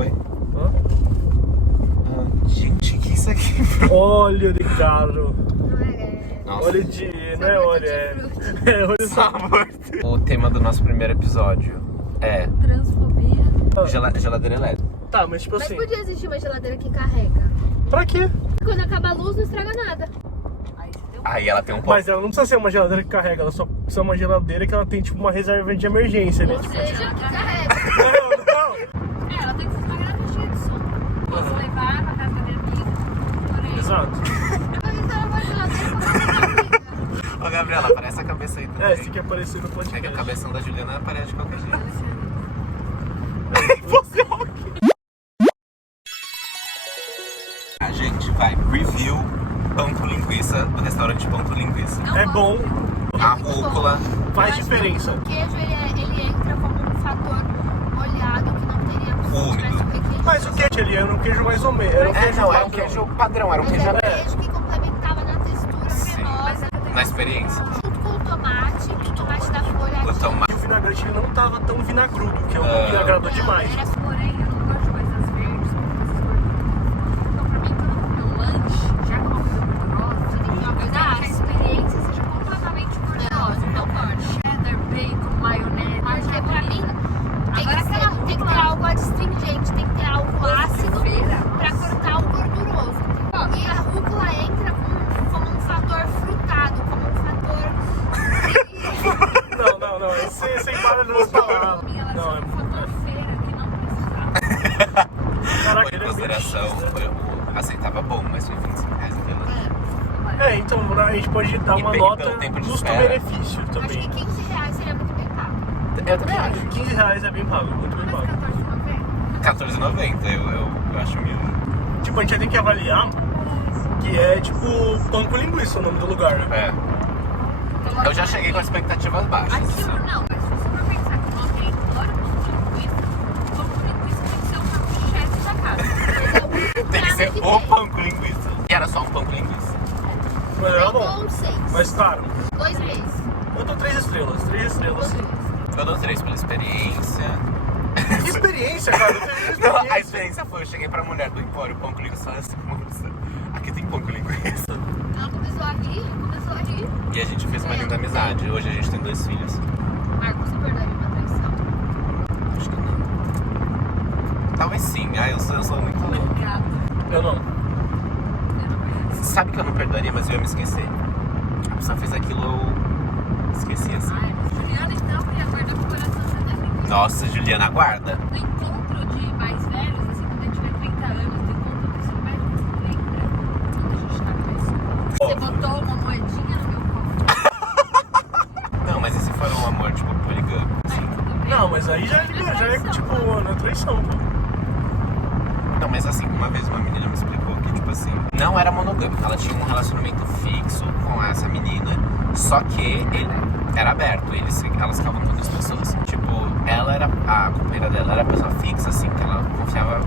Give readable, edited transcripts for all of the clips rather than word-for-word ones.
Oi. Gente, que isso aqui? Óleo de carro. Nossa. Óleo de... não é óleo, é óleo de sabor. O tema do nosso primeiro episódio é Transfobia. geladeira elétrica. Tá, mas tipo Mas assim... podia existir uma geladeira que carrega. Pra quê? Quando acaba a luz, não estraga nada. Aí ela tem um pouco. Mas ela não precisa ser uma geladeira que carrega, ela só precisa ser uma geladeira que ela tem tipo uma reserva de emergência, né? Ou Tipo, seja, que carrega. não. Ela tem que ser uma garrafinha de som. Posso levar pra casa da minha amiga. Exato. Mas então ela vai geladeira pra casa da amiga. Ô, Gabriela, aparece a cabeça aí também. Você quer aparecer no É podcast. que a cabeção da Juliana aparece de qualquer jeito. Você é ok. A gente vai review pão com linguiça do restaurante Pão com Linguiça. É bom, A rúcula. faz diferença. O queijo, ele entra como um fator molhado que não teria se Úmido. tivesse um requeijinho. Mas o queijo ali era um queijo mais ou menos. Era um queijo Não, era um padrão. queijo padrão, era um Mas queijo era um aberto. queijo que complementava na textura Sim. cremosa. Na experiência. Junto com o tomate da folha. O tomate. E o vinagrete ele não tava tão vinagrudo, que é um vinagrador demais. Porém, eu não gosto de coisas verdes, então pra mim, quando eu lanche, já que é uma coisa gordurosa, você tem que ter uma coisa que a experiência seja completamente gordurosa. Não pode. Cheddar, bacon, maionese. Porque pra mim, tem que ter algo adstringente, tem que ter algo ácido pra cortar o gorduroso. E a rúcula entra como um fator frutado, como um fator... Não, você para nas palavras. Não, é fator feira que não precisava. Caraca, Foi em ele é bem consideração, difícil, né? assim, tava bom, mas foi 25 reais aquilo. É, então a gente pode dar E uma pelo nota tempo de custo-benefício Acho que também. R$15 seria muito bem pago. Eu também acho. R$15 é bem pago, muito bem pago. R$14,90, eu acho humilde. Tipo, a gente tem que avaliar que é tipo pão com linguiça o nome do lugar, né? É. Eu já cheguei com expectativas baixas. Aquilo não, mas se você for pensar que o alguém adora pão com linguiça tem que ser o carro-chefe da casa. Tem que ser o pão com linguiça. E era só um pão com linguiça. Mas era Eu bom. dou 6. Mas caro. 2 meses. Eu dou 3 estrelas, 3 estrelas. Eu dou 3 pela experiência. Que experiência, cara? Eu teve Não, a experiência. experiência foi, eu cheguei pra mulher do Empório, pão com linguiça, e falei assim, moça, aqui tem pão com linguiça. Ela começou a rir. E a gente fez uma linda amizade. Hoje a gente tem 2 filhos. Marcos, você perdoaria uma traição? Acho que não. Talvez sim. Ah, eu sou muito... Obrigada. Eu não. Sabe que eu não perdoaria, mas eu ia me esquecer. A pessoa fez aquilo, eu esqueci assim. Ai, Juliana, então, ia guardar pro coração até 30. Nossa, Juliana, aguarda. No encontro de mais velhos, assim, quando eu tiver 30 anos, no encontro do ensino médio, você lembra onde a gente tava crescendo? Você botou uma moedinha no meu cofre. Não, mas e se for um amor, tipo, poligâmico, assim? Não, mas aí já é tipo uma traição, pô. Não, mas assim, uma vez uma menina me explicou que, tipo assim, não era monogâmico. Ela tinha um relacionamento fixo com essa menina, só que ele era aberto. Elas ficavam com outras pessoas. Tipo, ela era, a companheira dela era a pessoa fixa, assim, que ela confiava,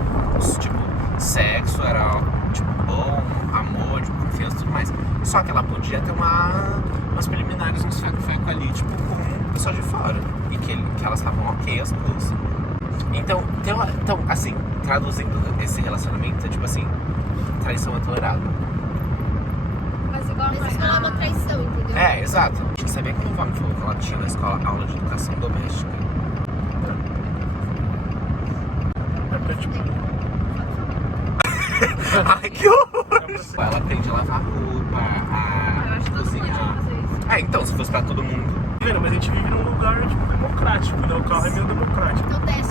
tipo, sexo era, tipo, bom, amor, tipo, confiança e tudo mais. Só que ela podia ter umas preliminares, uns feco ali, tipo, com pessoa de fora. E que elas estavam ok as duas. Então, assim, traduzindo esse relacionamento, é tipo assim, traição é tolerável. Mas igual isso não é uma traição, entendeu? É, exato. A gente sabia que o Vamos falou que ela tinha na escola aula de educação doméstica. É porque, tipo, Ai, que horror! é pra ser- Ela aprende a lavar roupa, Eu acho que todo mundo tinha que cozinhar. fazer isso. Então, se fosse pra todo mundo. Tá vendo? Mas a gente vive num lugar tipo democrático, né? O carro é meio democrático. Então desce